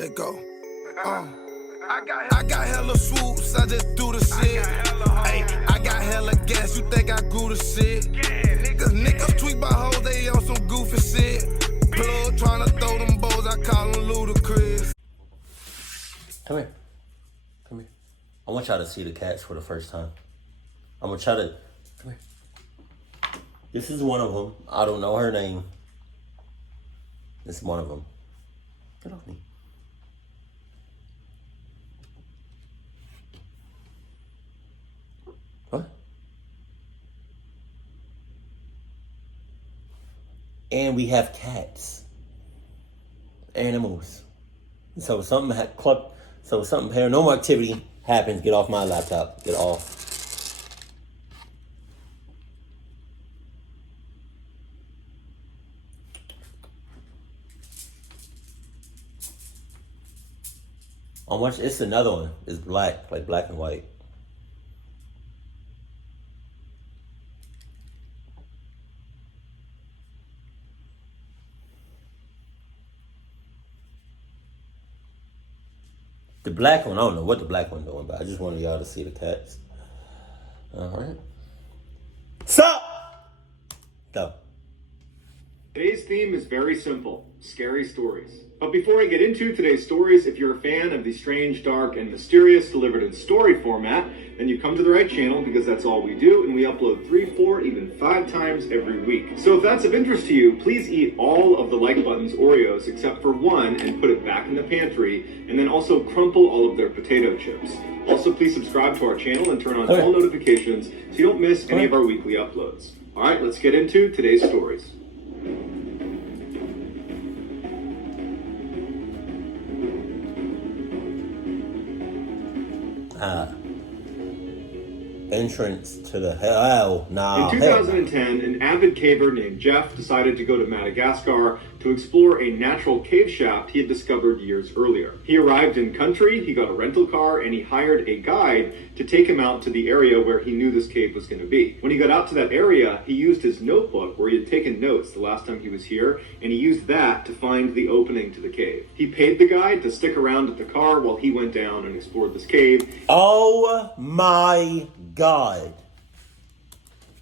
Let go. I got hella swoops, I just do the shit. Hey, I got hella gas, you think I grew the shit? Niggas tweet by hoes, they on some goofy shit. Plug tryna throw them bows, I call them ludicrous. Come here. Come here. I want y'all to see the cats for the first time. I'm gonna try to... Come here. This is one of them. I don't know her name. This is one of them. Get off me. What? And we have cats. Animals. So something paranormal activity happens, get off my laptop. Get off. It's another one. It's black, like black and white. The black one, I don't know what the black one's doing, but I just wanted y'all to see the cats. All right. Sup? Go. Today's theme is very simple, scary stories. But before I get into today's stories, if you're a fan of the strange, dark, and mysterious delivered in story format, then you come to the right channel because that's all we do, and we upload 3, 4, even 5 times every week. So if that's of interest to you, please eat all of the like button's Oreos except for one and put it back in the pantry, and then also crumple all of their potato chips. Also, please subscribe to our channel and turn on all notifications so you don't miss any of our weekly uploads. All right, let's get into today's stories. Entrance to the hell. In 2010, an avid caver named Jeff decided to go to Madagascar to explore a natural cave shaft he had discovered years earlier. He arrived in country, he got a rental car, and he hired a guide to take him out to the area where he knew this cave was going to be. When he got out to that area, he used his notebook where he had taken notes the last time he was here, and he used that to find the opening to the cave. He paid the guide to stick around at the car while he went down and explored this cave. Oh my God.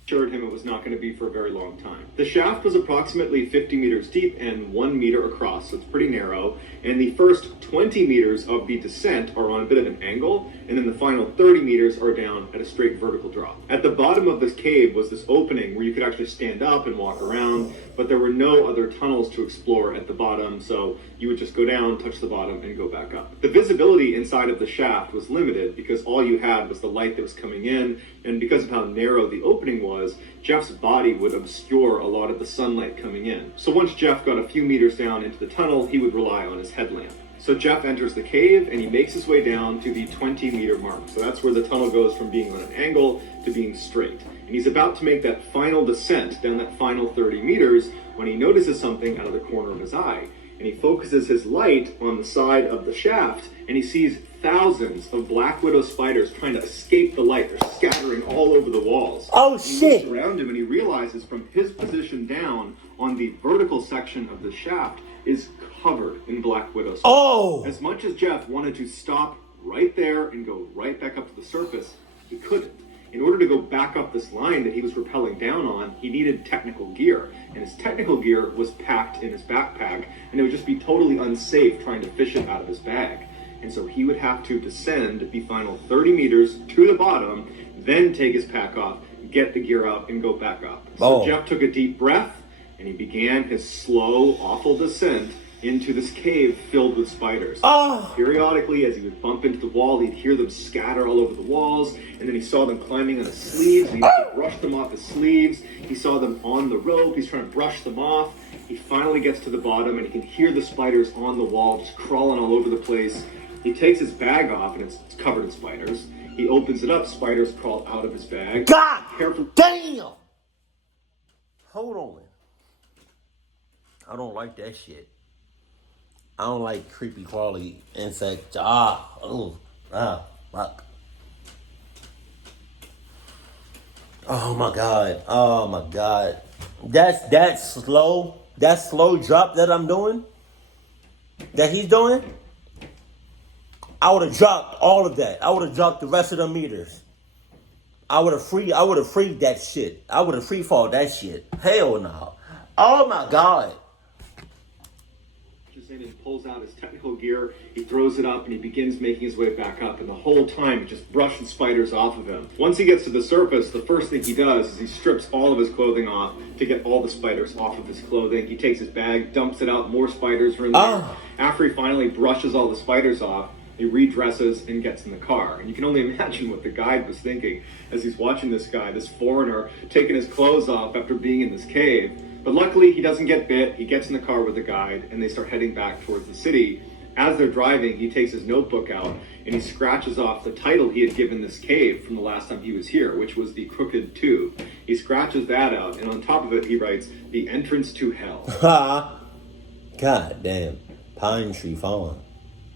Assured him it was not going to be for a very long time. The shaft was approximately 50 meters deep and 1 meter across, so it's pretty narrow, and the first 20 meters of the descent are on a bit of an angle, and then the final 30 meters are down at a straight vertical drop. At the bottom of this cave was this opening where you could actually stand up and walk around, but there were no other tunnels to explore at the bottom, so you would just go down, touch the bottom, and go back up. The visibility inside of the shaft was limited because all you had was the light that was coming in, and because of how narrow the opening was, Jeff's body would obscure a lot of the sunlight coming in. So once Jeff got a few meters down into the tunnel, he would rely on his headlamp. So Jeff enters the cave and he makes his way down to the 20-meter mark. So that's where the tunnel goes from being on an angle to being straight. And he's about to make that final descent down that final 30 meters when he notices something out of the corner of his eye. And he focuses his light on the side of the shaft and he sees thousands of black widow spiders trying to escape the light. They're scattering all over the walls. Oh, shit. He looks around him and he realizes from his position down on the vertical section of the shaft is covered in black widow spiders. Oh! As much as Jeff wanted to stop right there and go right back up to the surface, he couldn't. In order to go back up this line that he was rappelling down on, he needed technical gear. And his technical gear was packed in his backpack, and it would just be totally unsafe trying to fish it out of his bag. And so he would have to descend the final 30 meters to the bottom, then take his pack off, get the gear up, and go back up. So Jeff took a deep breath, and he began his slow, awful descent into this cave filled with spiders. Periodically, as he would bump into the wall, he'd hear them scatter all over the walls, and then he saw them climbing on his sleeves, and he would brush them off his sleeves. He saw them on the rope, he's trying to brush them off. He finally gets to the bottom, and he can hear the spiders on the wall, just crawling all over the place. He takes his bag off, and it's covered in spiders. He opens it up, spiders crawl out of his bag. God damn! Hold on. I don't like that shit. I don't like creepy crawly insects. Fuck. Oh my God. That slow drop that I'm doing, that he's doing, I would have dropped all of that. I would have dropped the rest of the meters. I would have freed that shit. I would have free fall that shit. Hell no. Oh my God. And he pulls out his technical gear, he throws it up, and he begins making his way back up. And the whole time, he just brushes spiders off of him. Once he gets to the surface, the first thing he does is he strips all of his clothing off to get all the spiders off of his clothing. He takes his bag, dumps it out, more spiders are in there. After he finally brushes all the spiders off, he redresses and gets in the car. And you can only imagine what the guide was thinking as he's watching this guy, this foreigner, taking his clothes off after being in this cave. But luckily, he doesn't get bit. He gets in the car with the guide, and they start heading back towards the city. As they're driving, he takes his notebook out, and he scratches off the title he had given this cave from the last time he was here, which was the Crooked Tube. He scratches that out, and on top of it, he writes, the entrance to hell. God damn. Pine Tree Farm.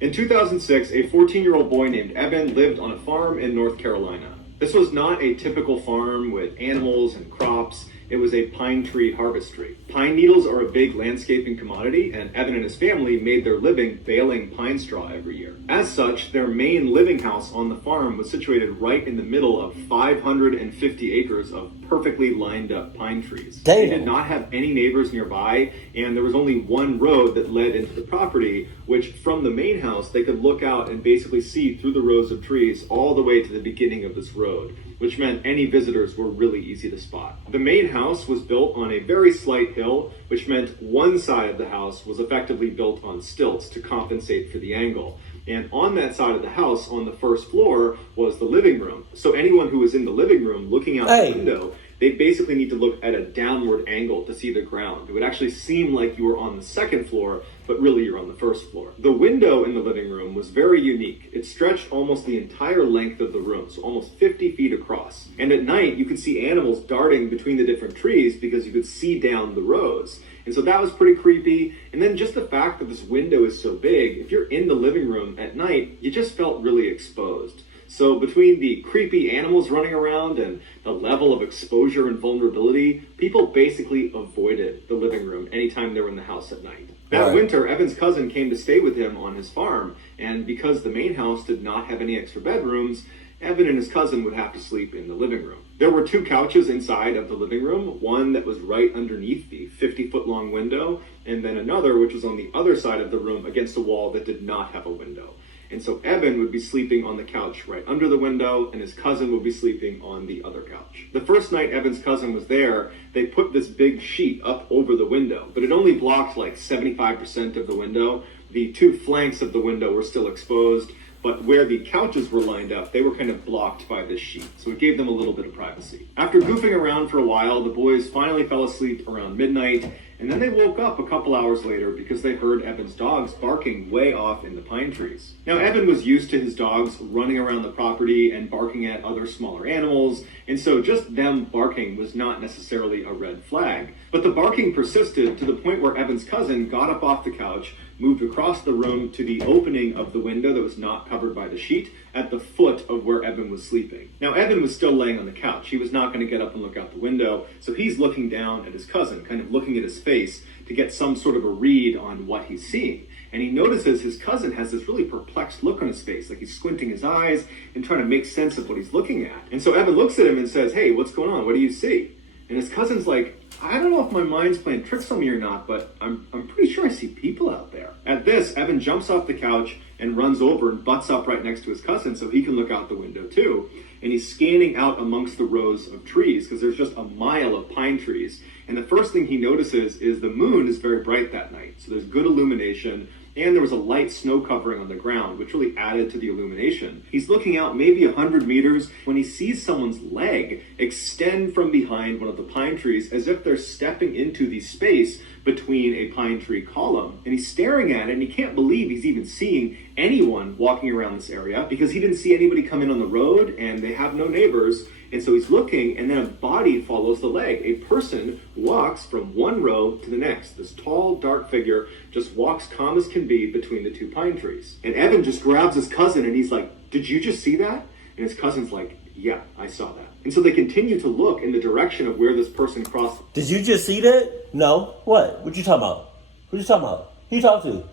In 2006, a 14-year-old boy named Evan lived on a farm in North Carolina. This was not a typical farm with animals and crops. It was a pine tree harvestry. Pine needles are a big landscaping commodity, and Evan and his family made their living baling pine straw every year. As such, their main living house on the farm was situated right in the middle of 550 acres of perfectly lined up pine trees. Damn. They did not have any neighbors nearby, and there was only one road that led into the property, which from the main house, they could look out and basically see through the rows of trees all the way to the beginning of this road, which meant any visitors were really easy to spot. The main house was built on a very slight hill, which meant one side of the house was effectively built on stilts to compensate for the angle. And on that side of the house, on the first floor, was the living room. So anyone who was in the living room looking out the window, they basically need to look at a downward angle to see the ground. It would actually seem like you were on the second floor, but really you're on the first floor. The window in the living room was very unique. It stretched almost the entire length of the room, so almost 50 feet across. And at night, you could see animals darting between the different trees because you could see down the rows. And so that was pretty creepy. And then just the fact that this window is so big, if you're in the living room at night, you just felt really exposed. So between the creepy animals running around and the level of exposure and vulnerability, people basically avoided the living room anytime they were in the house at night. That winter, Evan's cousin came to stay with him on his farm, and because the main house did not have any extra bedrooms, Evan and his cousin would have to sleep in the living room. There were two couches inside of the living room, one that was right underneath the 50-foot-long window, and then another which was on the other side of the room against a wall that did not have a window. And so Evan would be sleeping on the couch right under the window, and his cousin would be sleeping on the other couch. The first night Evan's cousin was there, they put this big sheet up over the window, but it only blocked like 75% of the window. The two flanks of the window were still exposed, but where the couches were lined up, they were kind of blocked by this sheet, so it gave them a little bit of privacy. After goofing around for a while, the boys finally fell asleep around midnight, and then they woke up a couple hours later because they heard Evan's dogs barking way off in the pine trees. Now, Evan was used to his dogs running around the property and barking at other smaller animals, and so just them barking was not necessarily a red flag. But the barking persisted to the point where Evan's cousin got up off the couch, moved across the room to the opening of the window that was not covered by the sheet at the foot of where Evan was sleeping. Now, Evan was still laying on the couch. He was not going to get up and look out the window, so he's looking down at his cousin, kind of looking at his face to get some sort of a read on what he's seeing. And he notices his cousin has this really perplexed look on his face, like he's squinting his eyes and trying to make sense of what he's looking at. And so Evan looks at him and says, "Hey, what's going on? What do you see?" And his cousin's like, "I don't know if my mind's playing tricks on me or not, but I'm pretty sure I see people out there." At this, Evan jumps off the couch and runs over and butts up right next to his cousin so he can look out the window too. And he's scanning out amongst the rows of trees because there's just a mile of pine trees. And the first thing he notices is the moon is very bright that night. So there's good illumination. And there was a light snow covering on the ground, which really added to the illumination. He's looking out maybe 100 meters when he sees someone's leg extend from behind one of the pine trees as if they're stepping into the space between a pine tree column. And he's staring at it, and he can't believe he's even seeing anyone walking around this area because he didn't see anybody come in on the road, and they have no neighbors. And so he's looking, and then a body follows the leg. A person walks from one row to the next. This tall, dark figure just walks calm as can be between the two pine trees. And Evan just grabs his cousin, and he's like, "Did you just see that?" And his cousin's like, "Yeah, I saw that." And so they continue to look in the direction of where this person crossed. Did you just see that? No. What you talking about? Who you talking about? Who you talking to?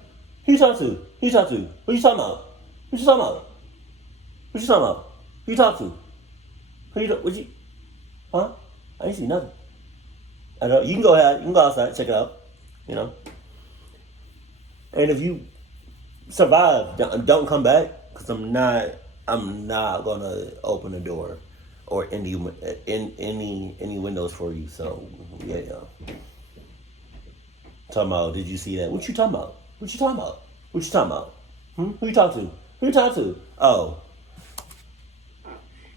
Who you talking to? Who you talking to? What you talking about? What you talking about? What you talking about? Who you talk to? What you? Huh? I ain't see nothing. I know you can go ahead. You can go outside, check it out. You know. And if you survive, don't come back, because I'm not gonna open the door or any windows for you. So yeah. Talking about, did you see that? What you talking about? What you talking about? What you talking about? Who you talk to? Who you talk to? Oh.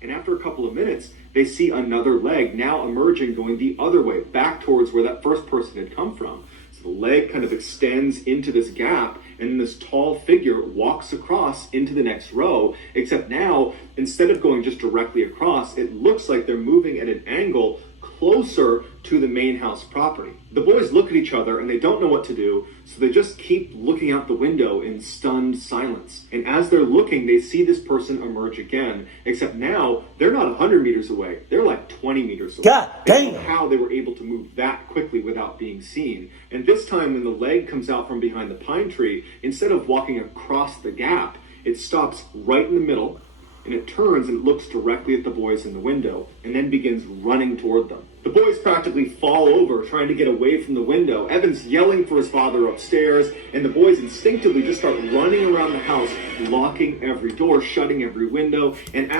And after a couple of minutes, they see another leg now emerging, going the other way, back towards where that first person had come from. So the leg kind of extends into this gap, and this tall figure walks across into the next row, except now, instead of going just directly across, it looks like they're moving at an angle closer to the main house property. The boys look at each other and they don't know what to do, so they just keep looking out the window in stunned silence. And as they're looking, they see this person emerge again, except now they're not 100 meters away, they're like 20 meters away. God damn! I don't know how they were able to move that quickly without being seen. And this time when the leg comes out from behind the pine tree, instead of walking across the gap, it stops right in the middle, and it turns and looks directly at the boys in the window, and then begins running toward them. The boys practically fall over, trying to get away from the window. Evan's yelling for his father upstairs, and the boys instinctively just start running around the house, locking every door, shutting every window, and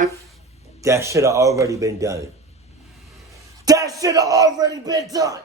that should have already been done. That should have already been done!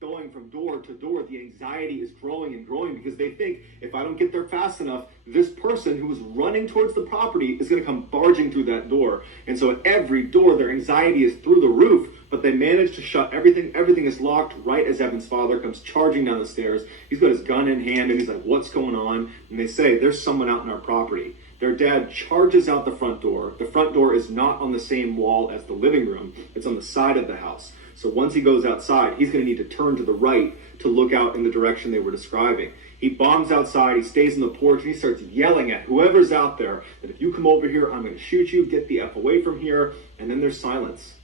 Going from door to door, the anxiety is growing and growing because they think, if I don't get there fast enough, this person who is running towards the property is going to come barging through that door. And so at every door, their anxiety is through the roof, but they manage to shut everything. Everything is locked right as Evan's father comes charging down the stairs. He's got his gun in hand, and he's like, what's going on? And they say, there's someone out in our property. Their dad charges out the front door. The front door is not on the same wall as the living room. It's on the side of the house. So once he goes outside, he's going to need to turn to the right to look out in the direction they were describing. He bombs outside, he stays on the porch, and he starts yelling at whoever's out there that if you come over here, I'm going to shoot you, get the F away from here. And then there's silence.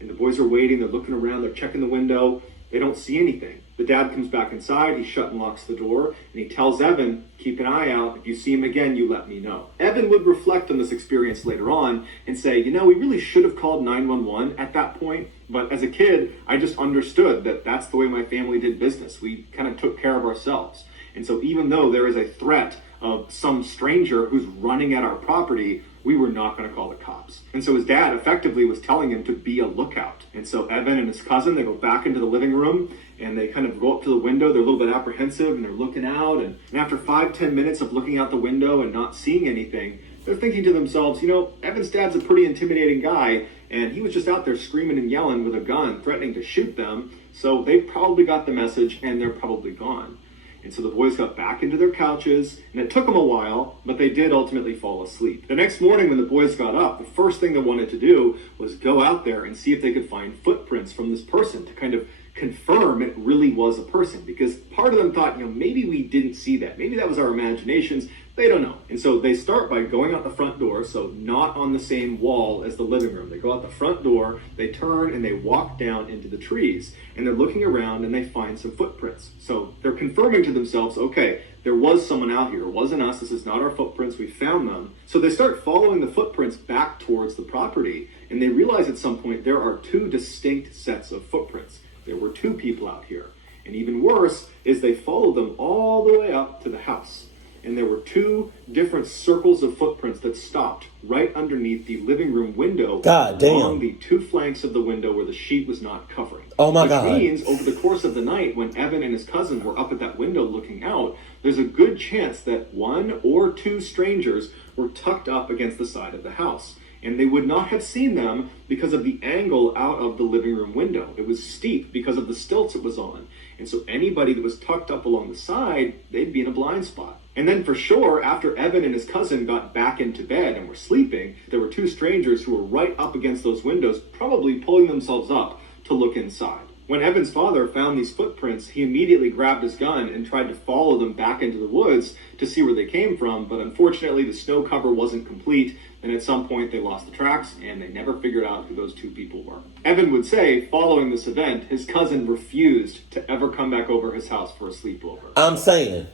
And the boys are waiting, they're looking around, they're checking the window. They don't see anything. The dad comes back inside, he shut and locks the door, and he tells Evan, keep an eye out. If you see him again, you let me know. Evan would reflect on this experience later on and say, we really should have called 911 at that point. But as a kid, I just understood that that's the way my family did business. We kind of took care of ourselves. And so even though there is a threat of some stranger who's running at our property, we were not going to call the cops. And so his dad effectively was telling him to be a lookout. And so Evan and his cousin, they go back into the living room and they kind of go up to the window. They're a little bit apprehensive and they're looking out. And after 5-10 minutes of looking out the window and not seeing anything, they're thinking to themselves, Evan's dad's a pretty intimidating guy. And he was just out there screaming and yelling with a gun, threatening to shoot them. So they probably got the message and they're probably gone. And so the boys got back into their couches, and it took them a while, but they did ultimately fall asleep. The next morning when the boys got up, the first thing they wanted to do was go out there and see if they could find footprints from this person to kind of confirm it really was a person. Because part of them thought, maybe we didn't see that. Maybe that was our imaginations. They don't know. And so they start by going out the front door, so not on the same wall as the living room. They go out the front door, they turn, and they walk down into the trees. And they're looking around, and they find some footprints. So they're confirming to themselves, okay, there was someone out here. It wasn't us. This is not our footprints. We found them. So they start following the footprints back towards the property, and they realize at some point there are two distinct sets of footprints. There were two people out here. And even worse is they followed them all the way up to the house. And there were two different circles of footprints that stopped right underneath the living room window. God damn. Along the two flanks of the window where the sheet was not covering. Oh my God. Which means over the course of the night, when Evan and his cousin were up at that window looking out, there's a good chance that one or two strangers were tucked up against the side of the house. And they would not have seen them because of the angle out of the living room window. It was steep because of the stilts it was on. And so anybody that was tucked up along the side, they'd be in a blind spot. And then for sure, after Evan and his cousin got back into bed and were sleeping, there were two strangers who were right up against those windows, probably pulling themselves up to look inside. When Evan's father found these footprints, he immediately grabbed his gun and tried to follow them back into the woods to see where they came from, but unfortunately the snow cover wasn't complete, and at some point they lost the tracks, and they never figured out who those two people were. Evan would say, following this event, his cousin refused to ever come back over his house for a sleepover. I'm saying,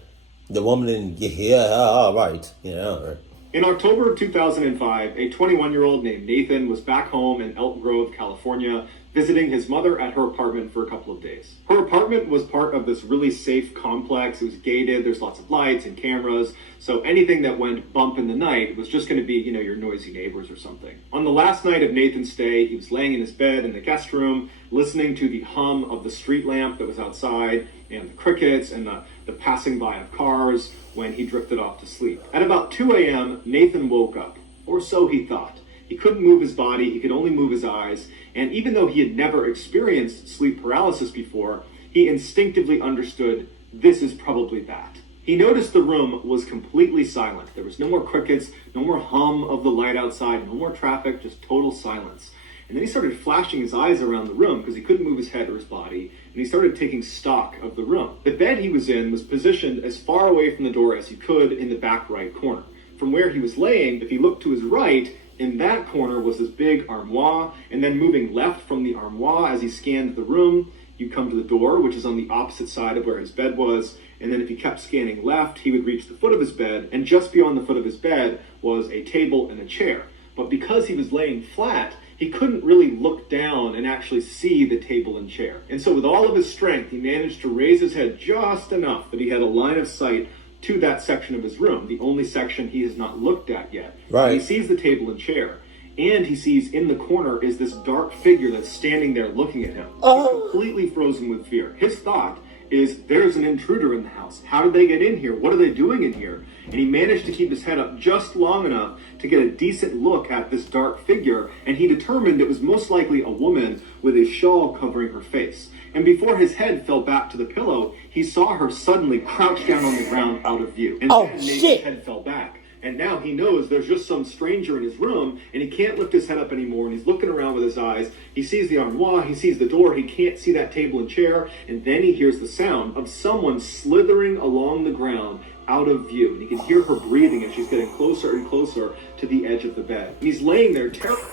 The woman didn't get yeah, right. Yeah, all right. In October of 2005, a 21-year-old named Nathan was back home in Elk Grove, California, visiting his mother at her apartment for a couple of days. Her apartment was part of this really safe complex. It was gated. There's lots of lights and cameras. So anything that went bump in the night was just going to be, your noisy neighbors or something. On the last night of Nathan's stay, he was laying in his bed in the guest room, listening to the hum of the street lamp that was outside and the crickets and the passing by of cars when he drifted off to sleep. At about 2 a.m., Nathan woke up, or so he thought. He couldn't move his body, he could only move his eyes, and even though he had never experienced sleep paralysis before, he instinctively understood this is probably that. He noticed the room was completely silent. There was no more crickets, no more hum of the light outside, no more traffic, just total silence. And then he started flashing his eyes around the room because he couldn't move his head or his body, and he started taking stock of the room. The bed he was in was positioned as far away from the door as he could in the back right corner. From where he was laying, if he looked to his right, in that corner was this big armoire, and then moving left from the armoire as he scanned the room, you come to the door, which is on the opposite side of where his bed was, and then if he kept scanning left, he would reach the foot of his bed, and just beyond the foot of his bed was a table and a chair. But because he was laying flat, he couldn't really look down and actually see the table and chair. And so with all of his strength, he managed to raise his head just enough that he had a line of sight to that section of his room, the only section he has not looked at yet. Right. And he sees the table and chair, and he sees in the corner is this dark figure that's standing there looking at him. He's completely frozen with fear. His thought is, there's an intruder in the house. How did they get in here? What are they doing in here? And he managed to keep his head up just long enough to get a decent look at this dark figure, and he determined it was most likely a woman with a shawl covering her face. And before his head fell back to the pillow, he saw her suddenly crouch down on the ground out of view. And then Nathan's head fell back. And now he knows there's just some stranger in his room, and he can't lift his head up anymore, and he's looking around with his eyes. He sees the armoire, he sees the door, he can't see that table and chair, and then he hears the sound of someone slithering along the ground out of view. And he can hear her breathing as she's getting closer and closer to the edge of the bed. And he's laying there terrified.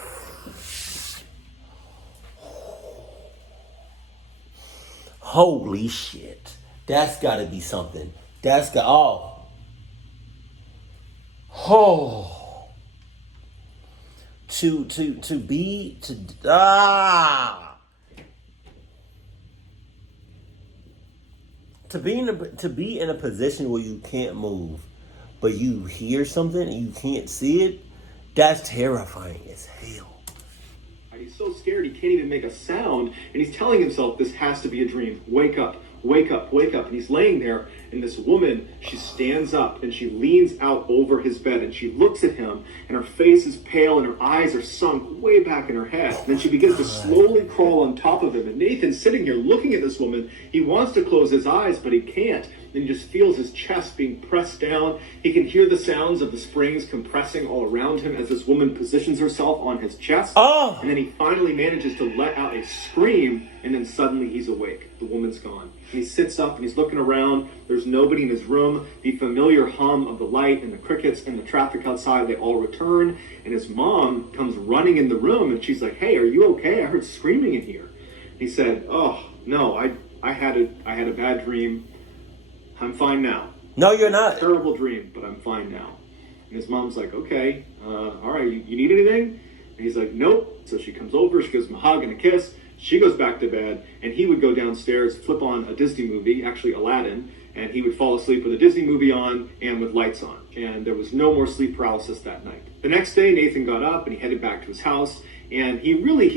Holy shit. That's gotta be something. To be in a position where you can't move, but you hear something and you can't see it, that's terrifying as hell. He's so scared he can't even make a sound, and he's telling himself this has to be a dream. Wake up, wake up, wake up. And he's laying there, and this woman, she stands up and she leans out over his bed and she looks at him, and her face is pale and her eyes are sunk way back in her head. And then she begins to slowly crawl on top of him, and Nathan's sitting here looking at this woman. He wants to close his eyes, but he can't. And he just feels his chest being pressed down. He can hear the sounds of the springs compressing all around him as this woman positions herself on his chest. And then he finally manages to let out a scream, and then suddenly he's awake. The woman's gone. And he sits up and he's looking around. There's nobody in his room. The familiar hum of the light and the crickets and the traffic outside, they all return. And his mom comes running in the room, and she's like, "Hey, are you okay? I heard screaming in here." He said, "Oh, no, I had a bad dream. I'm fine now." No, you're not. Terrible dream, but I'm fine now. And his mom's like, "Okay, all right, you need anything?" And he's like, "Nope." So she comes over, she gives him a hug and a kiss. She goes back to bed, and he would go downstairs, flip on a Disney movie, actually Aladdin, and he would fall asleep with a Disney movie on and with lights on. And there was no more sleep paralysis that night. The next day, Nathan got up and he headed back to his house, and he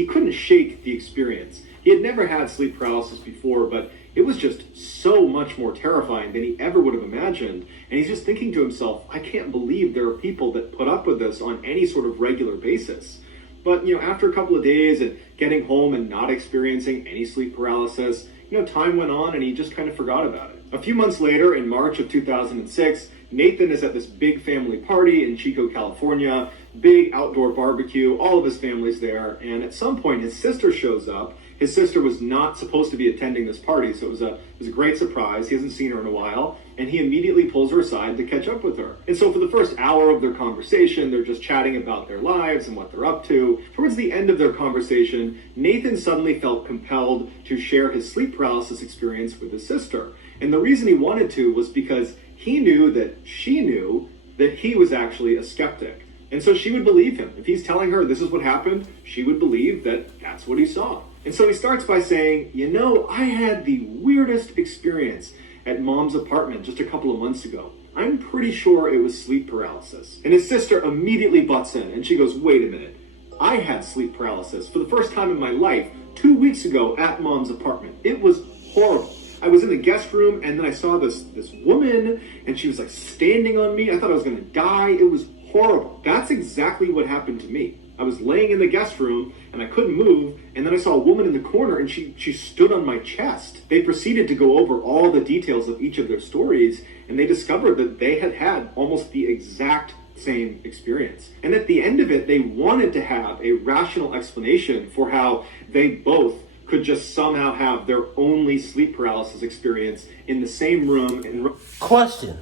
couldn't shake the experience. He had never had sleep paralysis before, but it was just so much more terrifying than he ever would have imagined. And he's just thinking to himself, I can't believe there are people that put up with this on any sort of regular basis. But, after a couple of days and getting home and not experiencing any sleep paralysis, time went on and he just kind of forgot about it. A few months later, in March of 2006, Nathan is at this big family party in Chico, California, big outdoor barbecue, all of his family's there, and at some point his sister shows up. His sister was not supposed to be attending this party, so it was a great surprise. He hasn't seen her in a while, and he immediately pulls her aside to catch up with her. And so for the first hour of their conversation, they're just chatting about their lives and what they're up to. Towards the end of their conversation, Nathan suddenly felt compelled to share his sleep paralysis experience with his sister. And the reason he wanted to was because he knew that she knew that he was actually a skeptic. And so she would believe him. If he's telling her this is what happened, she would believe that that's what he saw. And so he starts by saying, you know, I had the weirdest experience at Mom's apartment just a couple of months ago. I'm pretty sure it was sleep paralysis. And his sister immediately butts in and she goes, wait a minute. I had sleep paralysis for the first time in my life 2 weeks ago at Mom's apartment. It was horrible. I was in the guest room and then I saw this woman and she was like standing on me. I thought I was going to die. It was horrible. That's exactly what happened to me. I was laying in the guest room and I couldn't move, and then I saw a woman in the corner and she stood on my chest. They proceeded to go over all the details of each of their stories, and they discovered that they had had almost the exact same experience. And at the end of it, they wanted to have a rational explanation for how they both could just somehow have their only sleep paralysis experience in the same room. Question.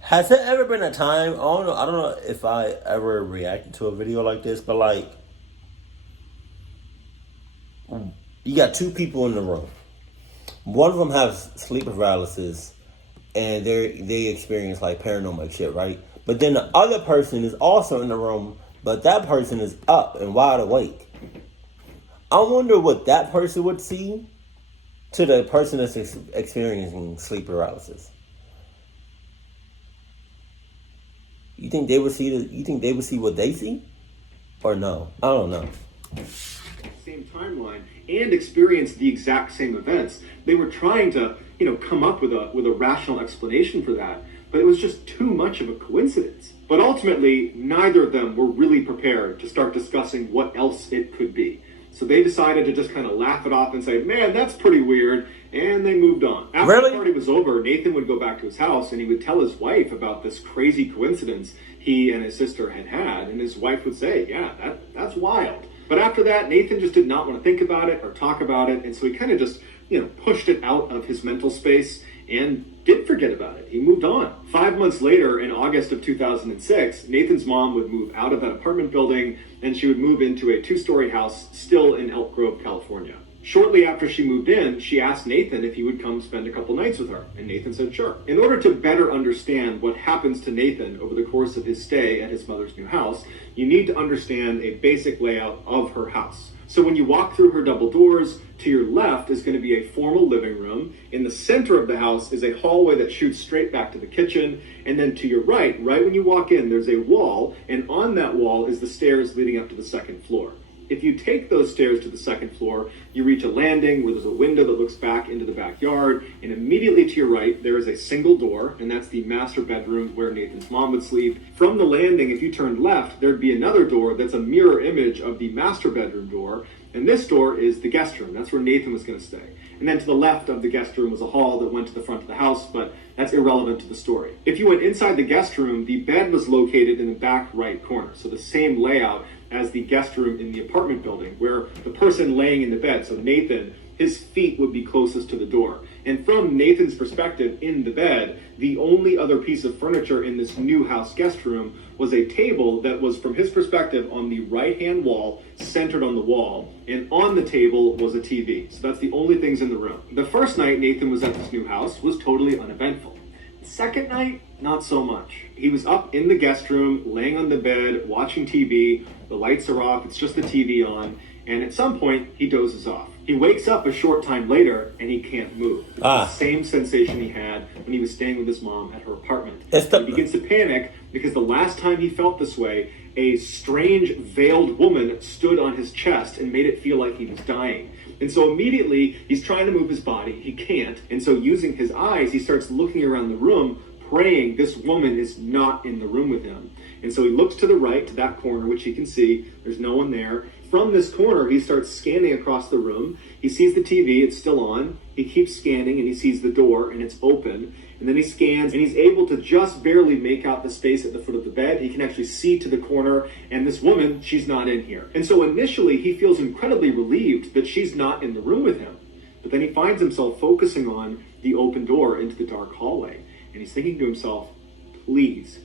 Has there ever been a time, I don't know if I ever reacted to a video like this, but like, you got two people in the room. One of them has sleep paralysis and they experience like paranormal shit, right? But then the other person is also in the room, but that person is up and wide awake. I wonder what that person would see to the person that's experiencing sleep paralysis. You think they would see what they see? Or no? I don't know. Same timeline and experience the exact same events. They were trying to, come up with a rational explanation for that, but it was just too much of a coincidence. But ultimately, neither of them were really prepared to start discussing what else it could be. So they decided to just kind of laugh it off and say, man, that's pretty weird, and they moved on. After the party was over, Nathan would go back to his house and he would tell his wife about this crazy coincidence he and his sister had, and his wife would say, yeah, that's wild. But after that, Nathan just did not want to think about it or talk about it, and so he kind of just, pushed it out of his mental space and did forget about it. He moved on. 5 months later, in August of 2006, Nathan's mom would move out of that apartment building and she would move into a 2-story house still in Elk Grove, California. Shortly after she moved in, she asked Nathan if he would come spend a couple nights with her, and Nathan said sure. In order to better understand what happens to Nathan over the course of his stay at his mother's new house, you need to understand a basic layout of her house. So when you walk through her double doors, to your left is going to be a formal living room. In the center of the house is a hallway that shoots straight back to the kitchen. And then to your right when you walk in, there's a wall, and on that wall is the stairs leading up to the second floor. If you take those stairs to the second floor, you reach a landing where there's a window that looks back into the backyard, and immediately to your right, there is a single door, and that's the master bedroom where Nathan's mom would sleep. From the landing, if you turned left, there'd be another door that's a mirror image of the master bedroom door, and this door is the guest room. That's where Nathan was going to stay. And then to the left of the guest room was a hall that went to the front of the house, but that's irrelevant to the story. If you went inside the guest room, the bed was located in the back right corner, so the same layout as the guest room in the apartment building, where the person laying in the bed, so Nathan, his feet would be closest to the door. And from Nathan's perspective in the bed, the only other piece of furniture in this new house guest room was a table that was, from his perspective, on the right-hand wall, centered on the wall, and on the table was a TV. So that's the only things in the room. The first night Nathan was at this new house was totally uneventful. The second night, not so much. He was up in the guest room, laying on the bed, watching TV. The lights are off, it's just the TV on, and at some point, he dozes off. He wakes up a short time later, and he can't move. It's the same sensation he had when he was staying with his mom at her apartment. He begins to panic because the last time he felt this way, a strange, veiled woman stood on his chest and made it feel like he was dying. And so immediately, he's trying to move his body. He can't. And so using his eyes, he starts looking around the room, praying this woman is not in the room with him. And so he looks to the right, to that corner, which he can see. There's no one there. From this corner, he starts scanning across the room. He sees the TV, it's still on. He keeps scanning, and he sees the door, and it's open. And then he scans, and he's able to just barely make out the space at the foot of the bed. He can actually see to the corner, and this woman, she's not in here. And so initially, he feels incredibly relieved that she's not in the room with him. But then he finds himself focusing on the open door into the dark hallway. And he's thinking to himself, please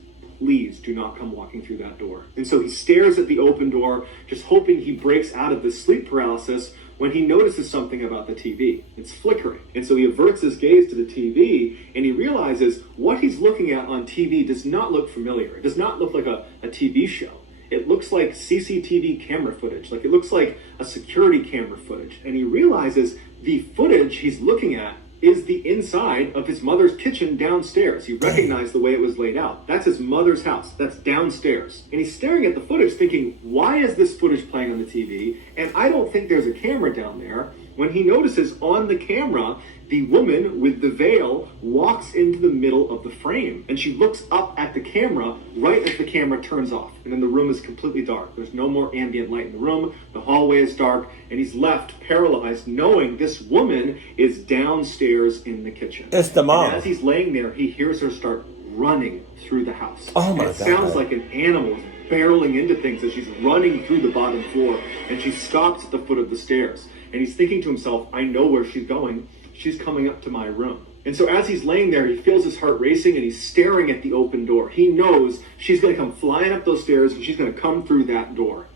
do not come walking through that door. And so he stares at the open door, just hoping he breaks out of this sleep paralysis, when he notices something about the TV. It's flickering. And so he averts his gaze to the TV, and he realizes what he's looking at on TV does not look familiar. It does not look like a TV show. It looks like CCTV camera footage. Like, it looks like a security camera footage. And he realizes the footage he's looking at is the inside of his mother's kitchen downstairs. He recognized the way it was laid out. That's his mother's house. That's downstairs. And he's staring at the footage thinking, why is this footage playing on the TV? And I don't think there's a camera down there. When he notices on the camera, the woman with the veil walks into the middle of the frame. And she looks up at the camera right as the camera turns off. And then the room is completely dark. There's no more ambient light in the room. The hallway is dark. And he's left paralyzed, knowing this woman is downstairs in the kitchen. It's the mom. And as he's laying there, he hears her start running through the house. Oh my God. It sounds like an animal is barreling into things as she's running through the bottom floor. And she stops at the foot of the stairs. And he's thinking to himself, I know where she's going. She's coming up to my room. And so as he's laying there, he feels his heart racing and he's staring at the open door. He knows she's going to come flying up those stairs and she's going to come through that door.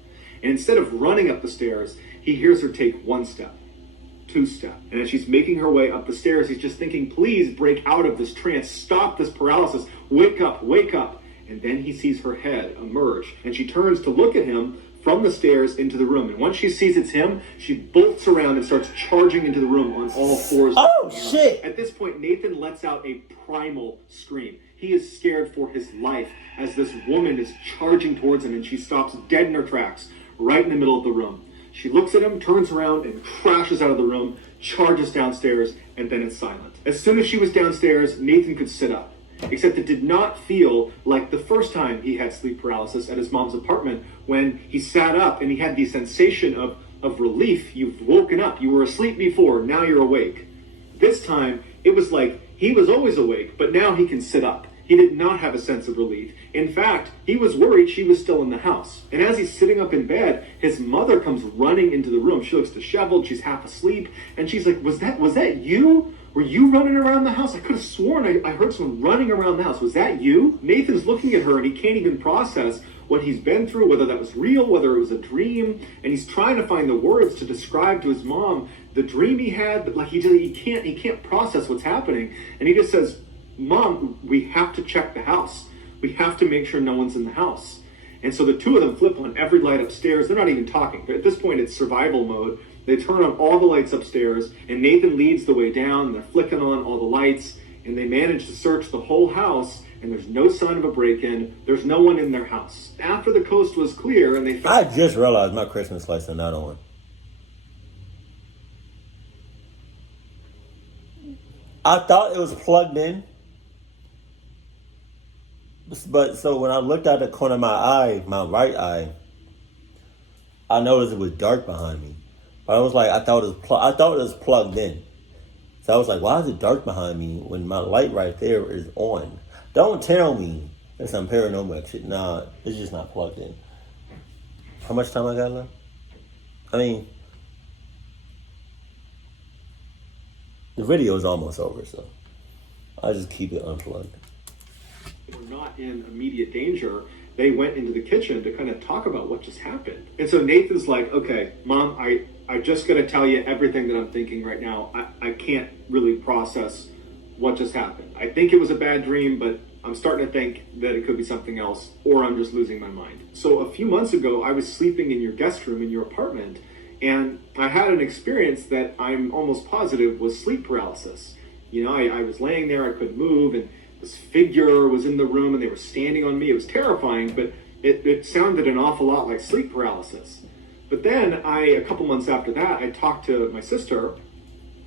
And instead of running up the stairs, he hears her take one step, two steps. And as she's making her way up the stairs, he's just thinking, please break out of this trance. Stop this paralysis. Wake up, wake up. And then he sees her head emerge and she turns to look at him from the stairs into the room. And once she sees it's him, she bolts around and starts charging into the room on all fours. Oh, shit! At this point, Nathan lets out a primal scream. He is scared for his life as this woman is charging towards him, and she stops dead in her tracks right in the middle of the room. She looks at him, turns around, and crashes out of the room, charges downstairs, and then it's silent. As soon as she was downstairs, Nathan could sit up. Except it did not feel like the first time he had sleep paralysis at his mom's apartment when he sat up and he had the sensation of relief. You've woken up. You were asleep before. Now you're awake. This time, it was like he was always awake, but now he can sit up. He did not have a sense of relief. In fact, he was worried she was still in the house. And as he's sitting up in bed, his mother comes running into the room. She looks disheveled. She's half asleep. And she's like, was that you? Were you running around the house? I could have sworn I heard someone running around the house. Was that you? Nathan's looking at her and he can't even process what he's been through, whether that was real, whether it was a dream. And he's trying to find the words to describe to his mom the dream he had, but like he can't process what's happening. And he just says, Mom, we have to check the house. We have to make sure no one's in the house. And so the two of them flip on every light upstairs. They're not even talking. At this point, it's survival mode. They turn on all the lights upstairs, and Nathan leads the way down. They're flicking on all the lights, and they manage to search the whole house, and there's no sign of a break-in. There's no one in their house. After the coast was clear, and they found... I just realized my Christmas lights are not on. I thought it was plugged in. But so when I looked out the corner of my eye, my right eye, I noticed it was dark behind me. But I was like, I thought it was plugged in. So I was like, why is it dark behind me when my light right there is on? Don't tell me that some paranormal shit. Nah, it's just not plugged in. How much time I got left? I mean, the video is almost over, so I'll just keep it unplugged. Were not in immediate danger. They went into the kitchen to kind of talk about what just happened. And so Nathan's like, okay, Mom, I just got to tell you everything that I'm thinking right now. I can't really process what just happened. I think it was a bad dream, but I'm starting to think that it could be something else, or I'm just losing my mind. So a few months ago, I was sleeping in your guest room in your apartment, and I had an experience that I'm almost positive was sleep paralysis. You know, I was laying there, I couldn't move, and this figure was in the room and they were standing on me. It was terrifying, but it sounded an awful lot like sleep paralysis. But then a couple months after that, I talked to my sister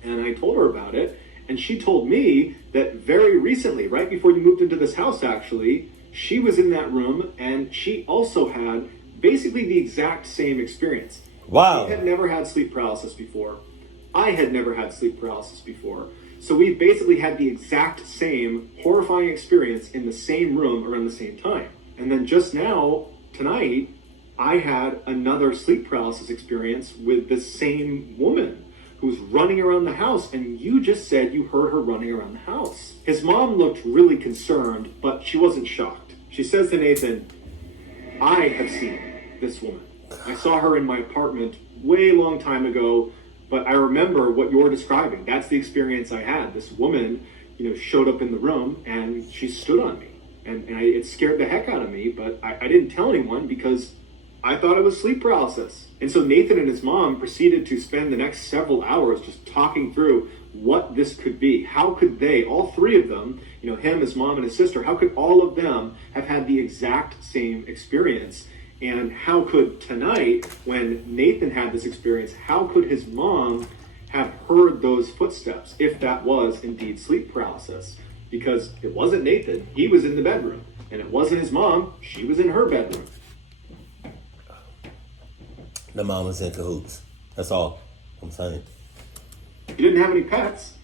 and I told her about it. And she told me that very recently, right before you moved into this house, actually, she was in that room and she also had basically the exact same experience. Wow. She had never had sleep paralysis before. I had never had sleep paralysis before. So we basically had the exact same horrifying experience in the same room around the same time. And then just now, tonight, I had another sleep paralysis experience with the same woman who's running around the house. And you just said you heard her running around the house. His mom looked really concerned, but she wasn't shocked. She says to Nathan, I have seen this woman. I saw her in my apartment way long time ago. But I remember what you're describing. That's the experience I had. This woman, showed up in the room and she stood on me. And it scared the heck out of me, but I didn't tell anyone because I thought it was sleep paralysis. And so Nathan and his mom proceeded to spend the next several hours just talking through what this could be. How could they, all three of them, him, his mom, and his sister, how could all of them have had the exact same experience? And how could tonight, when Nathan had this experience, how could his mom have heard those footsteps if that was indeed sleep paralysis? Because it wasn't Nathan, he was in the bedroom. And it wasn't his mom, she was in her bedroom. The mom was in cahoots. That's all I'm saying. He didn't have any pets,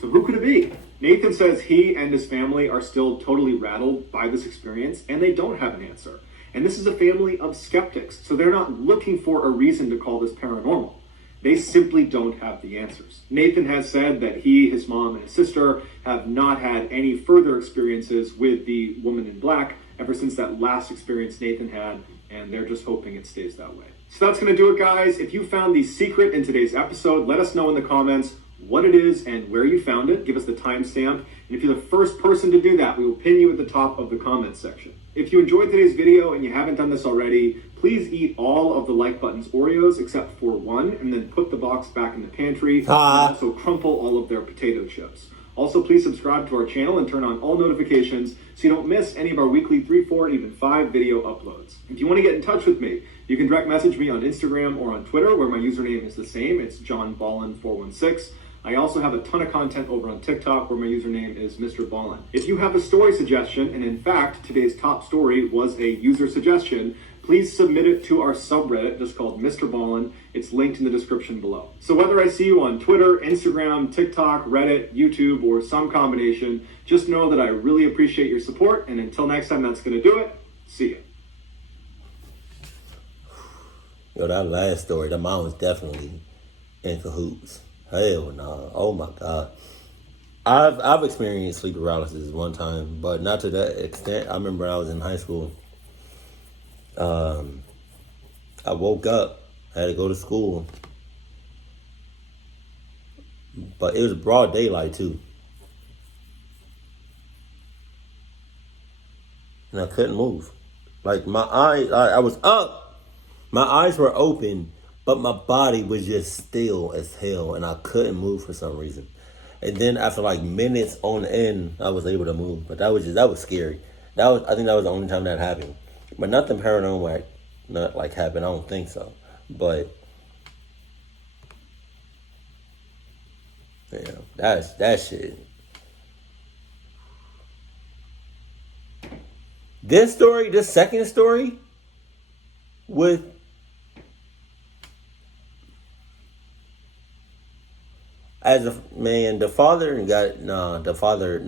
so who could it be? Nathan says he and his family are still totally rattled by this experience, and they don't have an answer. And this is a family of skeptics, so they're not looking for a reason to call this paranormal. They simply don't have the answers. Nathan has said that he, his mom, and his sister have not had any further experiences with the woman in black ever since that last experience Nathan had, and they're just hoping it stays that way. So that's going to do it, guys. If you found the secret in today's episode, let us know in the comments what it is and where you found it. Give us the timestamp. And if you're the first person to do that, we will pin you at the top of the comments section. If you enjoyed today's video and you haven't done this already, please eat all of the like button's Oreos except for one, and then put the box back in the pantry. And also crumple all of their potato chips. Also, please subscribe to our channel and turn on all notifications so you don't miss any of our weekly 3, 4, and even 5 video uploads. If you want to get in touch with me, you can direct message me on Instagram or on Twitter, where my username is the same. It's JohnBallen416. I also have a ton of content over on TikTok, where my username is MrBallen. If you have a story suggestion, and in fact, today's top story was a user suggestion, please submit it to our subreddit, just called MrBallen. It's linked in the description below. So whether I see you on Twitter, Instagram, TikTok, Reddit, YouTube, or some combination, just know that I really appreciate your support. And until next time, that's going to do it. See ya. Yo, that last story, the mom was definitely in cahoots. Hell no. Oh my God. I've experienced sleep paralysis one time, but not to that extent. I remember I was in high school. I woke up, I had to go to school, but it was broad daylight too. And I couldn't move. Like my eyes, I was up, my eyes were open, but my body was just still as hell, and I couldn't move for some reason. And then after like minutes on end, I was able to move. But that was scary. I think that was the only time that happened. But nothing paranormal happened. I don't think so. But yeah, that shit. This story, this second story, with as a man, the father got the father.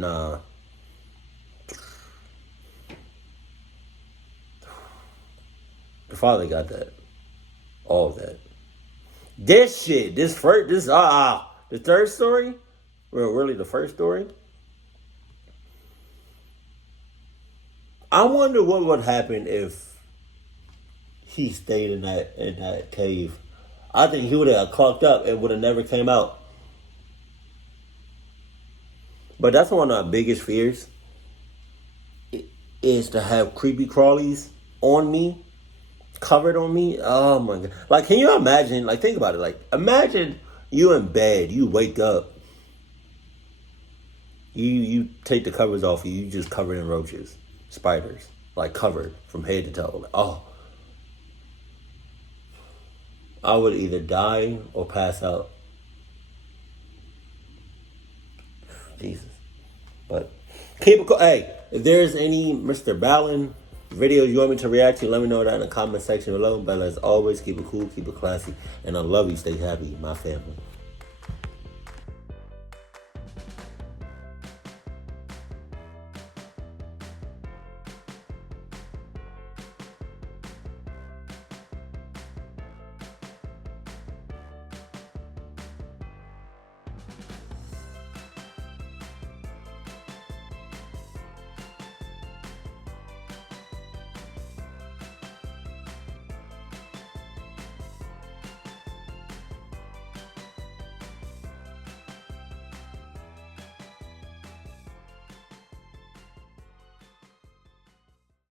The father got that. All of that. This shit, the third story? Well, really the first story? I wonder what would happen if he stayed in that cave. I think he would have clocked up and would have never came out. But that's one of my biggest fears, is to have creepy crawlies on me, covered on me. Oh my God. Like, can you imagine, like, think about it. Like, imagine you in bed, you wake up, you take the covers off you just covered in roaches, spiders, like covered from head to toe. Like, oh, I would either die or pass out. Jesus. But keep it cool. Hey, if there's any MrBallen videos you want me to react to, let me know that in the comment section below. But as always, keep it cool, keep it classy, and I love you. Stay happy, my family.